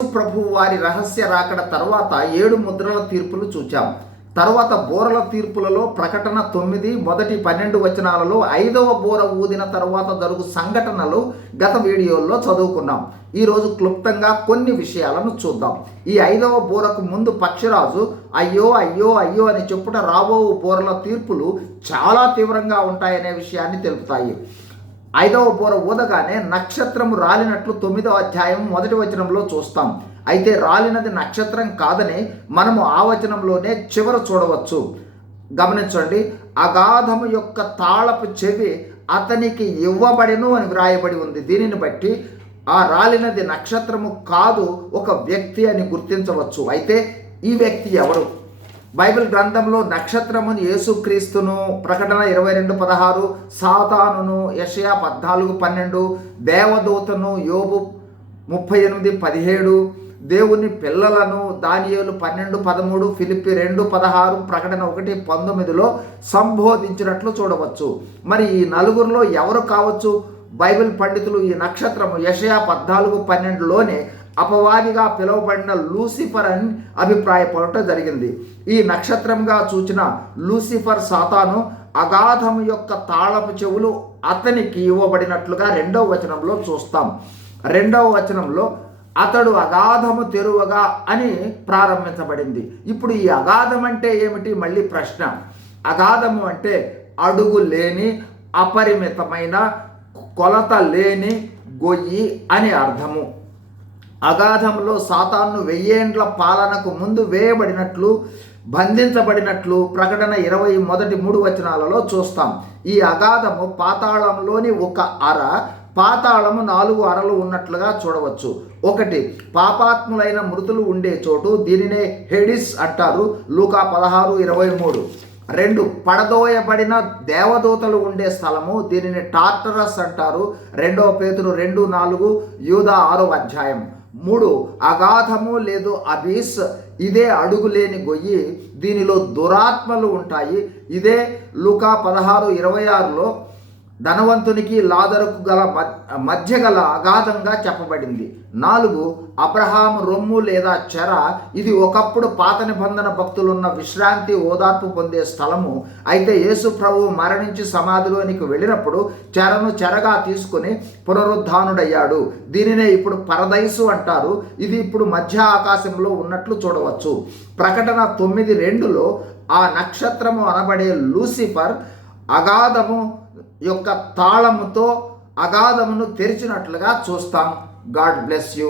ప్రభు వారి రహస్య రాకడ తర్వాత 7 ముద్రల తీర్పులు చూచాం. తర్వాత బూరల తీర్పులలో ప్రకటన 9 మొదటి 12 వచనాలలో 5వ బూర ఊదిన తర్వాత జరుగు సంఘటనలు గత వీడియోల్లో చదువుకున్నాం. ఈరోజు క్లుప్తంగా కొన్ని విషయాలను చూద్దాం. ఈ 5వ బూరకు ముందు పక్షిరాజు అయ్యో అయ్యో అయ్యో అని చెప్పుట రాబో బూరల తీర్పులు చాలా తీవ్రంగా ఉంటాయనే విషయాన్ని తెలుపుతాయి. 5వ బూర ఊదగానే నక్షత్రము రాలినట్లు 9వ అధ్యాయం మొదటి వచనంలో చూస్తాం. అయితే రాలినది నక్షత్రం కాదని మనము ఆ వచనంలోనే చివర చూడవచ్చు. గమనించండి, అగాధము యొక్క తాళపు చెవి అతనికి ఇవ్వబడెను అని వ్రాయబడి ఉంది. దీనిని బట్టి ఆ రాలినది నక్షత్రము కాదు, ఒక వ్యక్తి అని గుర్తించవచ్చు. అయితే ఈ వ్యక్తి ఎవరు? బైబిల్ గ్రంథంలో నక్షత్రమును యేసుక్రీస్తును, ప్రకటన 22:16, సాతానును యెషయా 14:12, దేవదూతను యోబు 38:17, దేవుని పిల్లలను దానియేలు 12:13, ఫిలిప్పి 2:16, ప్రకటన 1:19లో సంబోధించినట్లు చూడవచ్చు. మరి ఈ నలుగురిలో ఎవరు కావచ్చు? బైబిల్ పండితులు ఈ నక్షత్రము యెషయా 14:12లోనే అపవాదిగా పిలువబడిన లూసిఫర్ అని అభిప్రాయపడటం జరిగింది. ఈ నక్షత్రంగా చూచిన లూసిఫర్ సాతాను అగాధము యొక్క తాళపు చెవులు అతనికి ఇవ్వబడినట్లుగా 2వ వచనంలో చూస్తాం. 2వ వచనంలో అతడు అగాధము తెరువగా అని ప్రారంభించబడింది. ఇప్పుడు ఈ అగాధం అంటే ఏమిటి? మళ్ళీ ప్రశ్న. అగాధము అంటే అడుగు లేని, అపరిమితమైన, కొలత లేని గొయ్యి అని అర్థము. అగాధంలో సాతాను 1000 ఏండ్ల పాలనకు ముందు వేయబడినట్లు, బంధించబడినట్లు ప్రకటన 20 మొదటి 3 వచనాలలో చూస్తాం. ఈ అగాధము పాతాళంలోని ఒక అర, పాతాళము 4 అరలు ఉన్నట్లుగా చూడవచ్చు. 1 పాపాత్ములైన మృతులు ఉండే చోటు, దీనినే హెడిస్ అంటారు, లూకా 16:23. 2 పడదోయబడిన దేవదూతలు ఉండే స్థలము, దీనిని టార్టరస్ అంటారు, 2 పేతురు 2:4, యూదా 6వ అధ్యాయం. 3 అగాధము లేదు అబీస్, ఇదే అడుగులేని గొయ్యి, దీనిలో దురాత్మలు ఉంటాయి. ఇదే లూకా 16:26లో ధనవంతునికి లాజరుకు గల మధ్య గల అగాధంగా చెప్పబడింది. 4 అబ్రహాము రొమ్ము లేదా చెర, ఇది ఒకప్పుడు పాత నిబంధన భక్తులున్న విశ్రాంతి, ఓదార్పు పొందే స్థలము. అయితే యేసు ప్రభువు మరణించి సమాధిలోనికి వెళ్ళినప్పుడు చెరను చెరగా తీసుకుని పునరుద్ధానుడయ్యాడు. దీనినే ఇప్పుడు పరదైసు అంటారు. ఇది ఇప్పుడు మధ్య ఆకాశంలో ఉన్నట్లు చూడవచ్చు. ప్రకటన 9:2లో ఆ నక్షత్రము అనబడే లూసిఫర్ అగాధము యొక్క తాళముతో అగాధమును తెరిచినట్లుగా చూస్తాం. God bless you.